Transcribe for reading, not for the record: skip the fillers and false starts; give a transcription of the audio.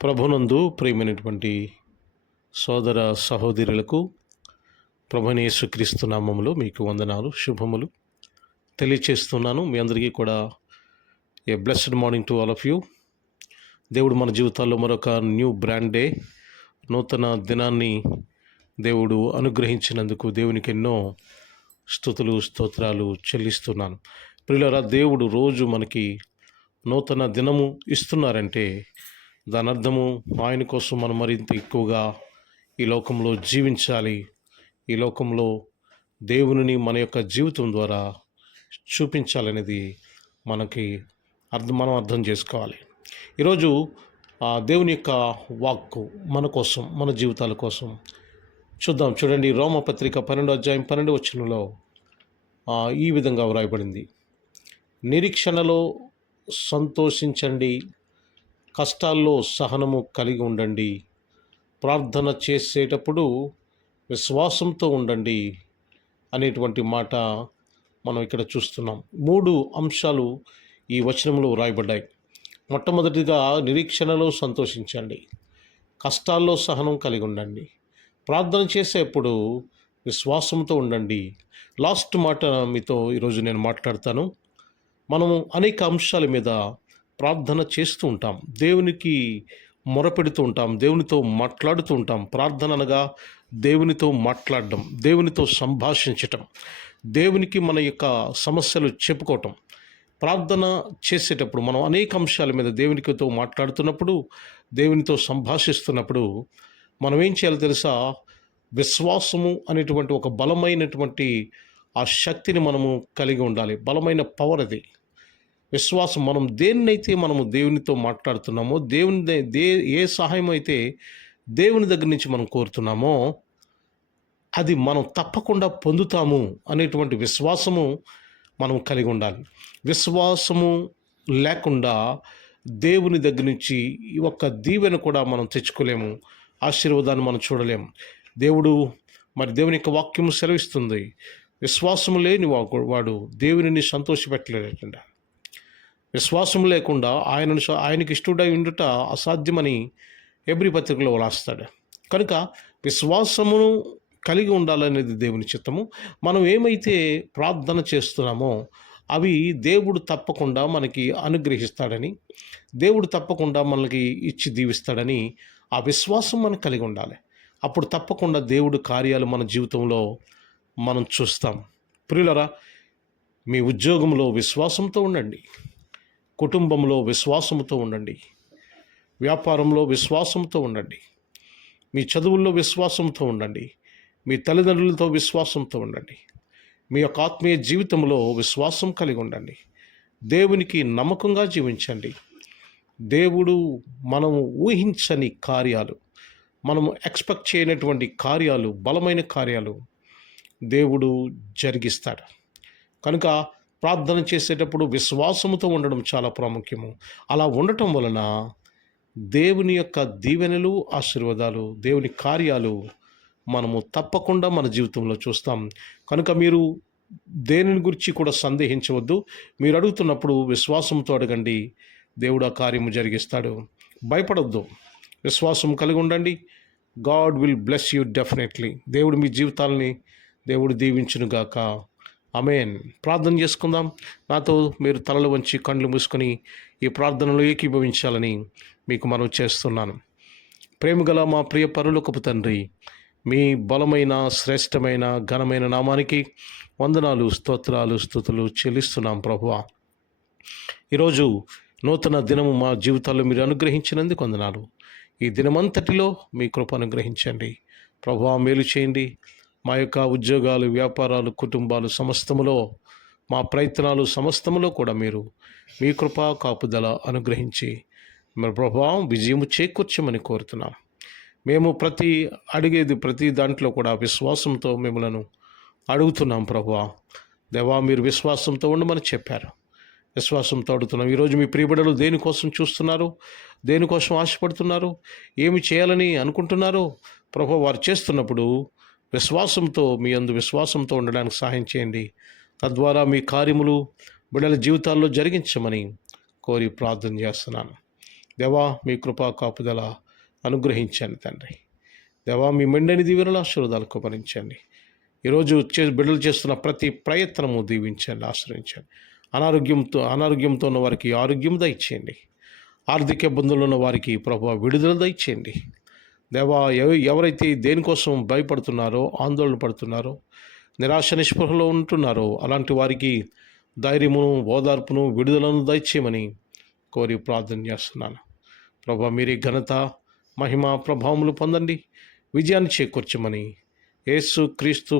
ప్రభునందు ప్రియమైనటువంటి సోదర సహోదరులకు ప్రభువైన యేసుక్రీస్తు నామములో మీకు వందనాలు శుభములు తెలియచేస్తున్నాను. మీ అందరికీ కూడా a blessed morning to all of you. దేవుడు మన జీవితాల్లో మరొక న్యూ బ్రాండ్ డే, నూతన దినాన్ని దేవుడు అనుగ్రహించినందుకు దేవునికి ఎన్నో స్తుతులు స్తోత్రాలు చెల్లిస్తున్నాను. ప్రియులారా, దేవుడు రోజు మనకి నూతన దినము ఇస్తున్నారంటే దాని అర్థము ఆయన కోసం మనం మరింత ఎక్కువగా ఈ లోకంలో జీవించాలి. ఈ లోకంలో దేవునిని మన యొక్క జీవితం ద్వారా చూపించాలనేది మనం అర్థం చేసుకోవాలి. ఈరోజు దేవుని యొక్క వాక్కు మన కోసం, మన జీవితాల కోసం చూద్దాం. చూడండి, రోమపత్రిక 12వ అధ్యాయం 12వ వచనంలో ఈ విధంగా వ్రాయబడింది: నిరీక్షణలో సంతోషించండి, కష్టాల్లో సహనము కలిగి ఉండండి, ప్రార్థన చేసేటప్పుడు విశ్వాసంతో ఉండండి అనేటువంటి మాట మనం ఇక్కడ చూస్తున్నాం. 3 అంశాలు ఈ వచనంలో వ్రాయబడ్డాయి. మొట్టమొదటిగా నిరీక్షణలో సంతోషించండి, కష్టాల్లో సహనం కలిగి ఉండండి, ప్రార్థన చేసేప్పుడు విశ్వాసంతో ఉండండి. లాస్ట్ మాట మీతో ఈరోజు నేను మాట్లాడతాను. మనము అనేక అంశాల మీద ప్రార్థన చేస్తూ ఉంటాం, దేవునికి మొరపెడుతూ ఉంటాం, దేవునితో మాట్లాడుతూ ఉంటాం. ప్రార్థన అనగా దేవునితో మాట్లాడడం, దేవునితో సంభాషించటం, దేవునికి మన యొక్క సమస్యలు చెప్పుకోవటం. ప్రార్థన చేసేటప్పుడు మనం అనేక అంశాల మీద దేవునితో మాట్లాడుతున్నప్పుడు, దేవునితో సంభాషిస్తున్నప్పుడు మనం ఏం చేయాలో తెలుసా? విశ్వాసము అనేటువంటి ఒక బలమైనటువంటి ఆ శక్తిని మనము కలిగి ఉండాలి. బలమైన పవర్ అది విశ్వాసం. మనం దేన్నైతే మనము దేవునితో మాట్లాడుతున్నామో, ఏ సహాయం అయితే దేవుని దగ్గర నుంచి మనం కోరుతున్నామో అది మనం తప్పకుండా పొందుతాము అనేటువంటి విశ్వాసము మనం కలిగి ఉండాలి. విశ్వాసము లేకుండా దేవుని దగ్గర నుంచి ఈ ఒక్క దీవెన కూడా మనం తెచ్చుకోలేము, ఆశీర్వాదాన్ని మనం చూడలేము. దేవుని యొక్క వాక్యము సెలవిస్తుంది, విశ్వాసము లేని వాడు దేవునిని సంతోషపెట్టలేడట. విశ్వాసం లేకుండా ఆయనకి ఇష్టడై ఉండుట అసాధ్యమని హెబ్రీ పత్రికలో వ్రాస్తాడు. కనుక విశ్వాసమును కలిగి ఉండాలనేది దేవుని చిత్తము. మనం ఏమైతే ప్రార్థన చేస్తున్నామో అవి దేవుడు తప్పకుండా మనకి అనుగ్రహిస్తాడని, దేవుడు తప్పకుండా మనకి ఇచ్చి దీవిస్తాడని ఆ విశ్వాసం మనం కలిగి ఉండాలి. అప్పుడు తప్పకుండా దేవుడు కార్యాలు మన జీవితంలో మనం చూస్తాం. ప్రియులరా, మీ ఉద్యోగంలో విశ్వాసంతో ఉండండి, కుటుంబంలో విశ్వాసంతో ఉండండి, వ్యాపారంలో విశ్వాసంతో ఉండండి, మీ చదువుల్లో విశ్వాసంతో ఉండండి, మీ తల్లిదండ్రులతో విశ్వాసంతో ఉండండి, మీ యొక్క ఆత్మీయ జీవితంలో విశ్వాసం కలిగి ఉండండి, దేవునికి నమ్మకంగా జీవించండి. దేవుడు మనము ఊహించని కార్యాలు, మనము ఎక్స్పెక్ట్ చేయనటువంటి కార్యాలు, బలమైన కార్యాలు దేవుడు జరిగిస్తాడు. కనుక ప్రార్థన చేసేటప్పుడు విశ్వాసముతో ఉండడం చాలా ప్రాముఖ్యము. అలా ఉండటం వలన దేవుని యొక్క దీవెనలు, ఆశీర్వాదాలు, దేవుని కార్యాలు మనము తప్పకుండా మన జీవితంలో చూస్తాం. కనుక మీరు దేనిని గురించి కూడా సందేహించవద్దు. మీరు అడుగుతున్నప్పుడు విశ్వాసంతో అడగండి, దేవుడు ఆ కార్యము జరిగిస్తాడు. భయపడొద్దు, విశ్వాసం కలిగి ఉండండి. God will bless you definitely. దేవుడు మీ జీవితాలని దేవుడు దీవించునుగాక. ఆమేన్. ప్రార్థన చేసుకుందాం. నాతో మీరు తలలు వంచి కళ్ళు మూసుకొని ఈ ప్రార్థనలో ఏకీభవించాలని మీకు మనవి చేస్తున్నాను. ప్రేమగల మా ప్రియ పరలోకపు తండ్రి, మీ బలమైన, శ్రేష్టమైన, ఘనమైన నామానికి వందనాలు, స్తోత్రాలు, స్తుతులు చెల్లిస్తున్నాం ప్రభువా. ఈరోజు నూతన దినము మా జీవితాల్లో మీరు అనుగ్రహించినందుకు వందనాలు. ఈ దినమంతటిలో మీ కృప అనుగ్రహించండి ప్రభువా. మేలు చేయండి. మా యొక్క ఉద్యోగాలు, వ్యాపారాలు, కుటుంబాలు సమస్తములో, మా ప్రయత్నాలు సమస్తములో కూడా మీరు మీ కృపా కాపుదల అనుగ్రహించి మరి ప్రభువా విజయము చేకూర్చమని కోరుతున్నాం. మేము ప్రతి దాంట్లో కూడా విశ్వాసంతో మిమ్మల్ని అడుగుతున్నాం ప్రభువా. దేవా, మీరు విశ్వాసంతో ఉండమని చెప్పారు, విశ్వాసంతో అడుగుతున్నాం. ఈరోజు మీ ప్రియబిడ్డలు దేనికోసం చూస్తున్నారు, దేనికోసం ఆశపడుతున్నారు, ఏమి చేయాలని అనుకుంటున్నారో ప్రభువా, వారు చేస్తున్నప్పుడు విశ్వాసంతో, మీ యందు విశ్వాసంతో ఉండడానికి సహాయం చేయండి. తద్వారా మీ కార్యములు బిడ్డల జీవితాల్లో జరిగించమని కోరి ప్రార్థన చేస్తున్నాను. దేవా మీ కృపా కాపుదల అనుగ్రహించండి తండ్రి. దేవా మీ మెండని దీవెనల ఆశీర్వాదాలు కుమరించండి. ఈరోజు బిడ్డలు చేస్తున్న ప్రతి ప్రయత్నము దీవించండి, ఆశ్రయించండి. అనారోగ్యంతో ఉన్న వారికి ఆరోగ్యం దయచేయండి. ఆర్థిక ఇబ్బందులు ఉన్న వారికి ప్రభువా విడుదల దయచేయండి. దేవా ఎవరైతే దేనికోసం భయపడుతున్నారో, ఆందోళన పడుతున్నారో, నిరాశ నిస్పృహలో ఉంటున్నారో అలాంటి వారికి ధైర్యమును, ఓదార్పును, విడుదలను దయచేయమని కోరి ప్రార్థన చేస్తున్నాను. ప్రభువా మీరే ఘనత, మహిమ, ప్రభావములు పొందండి, విజయాన్ని చేకూర్చమని యేసు క్రీస్తు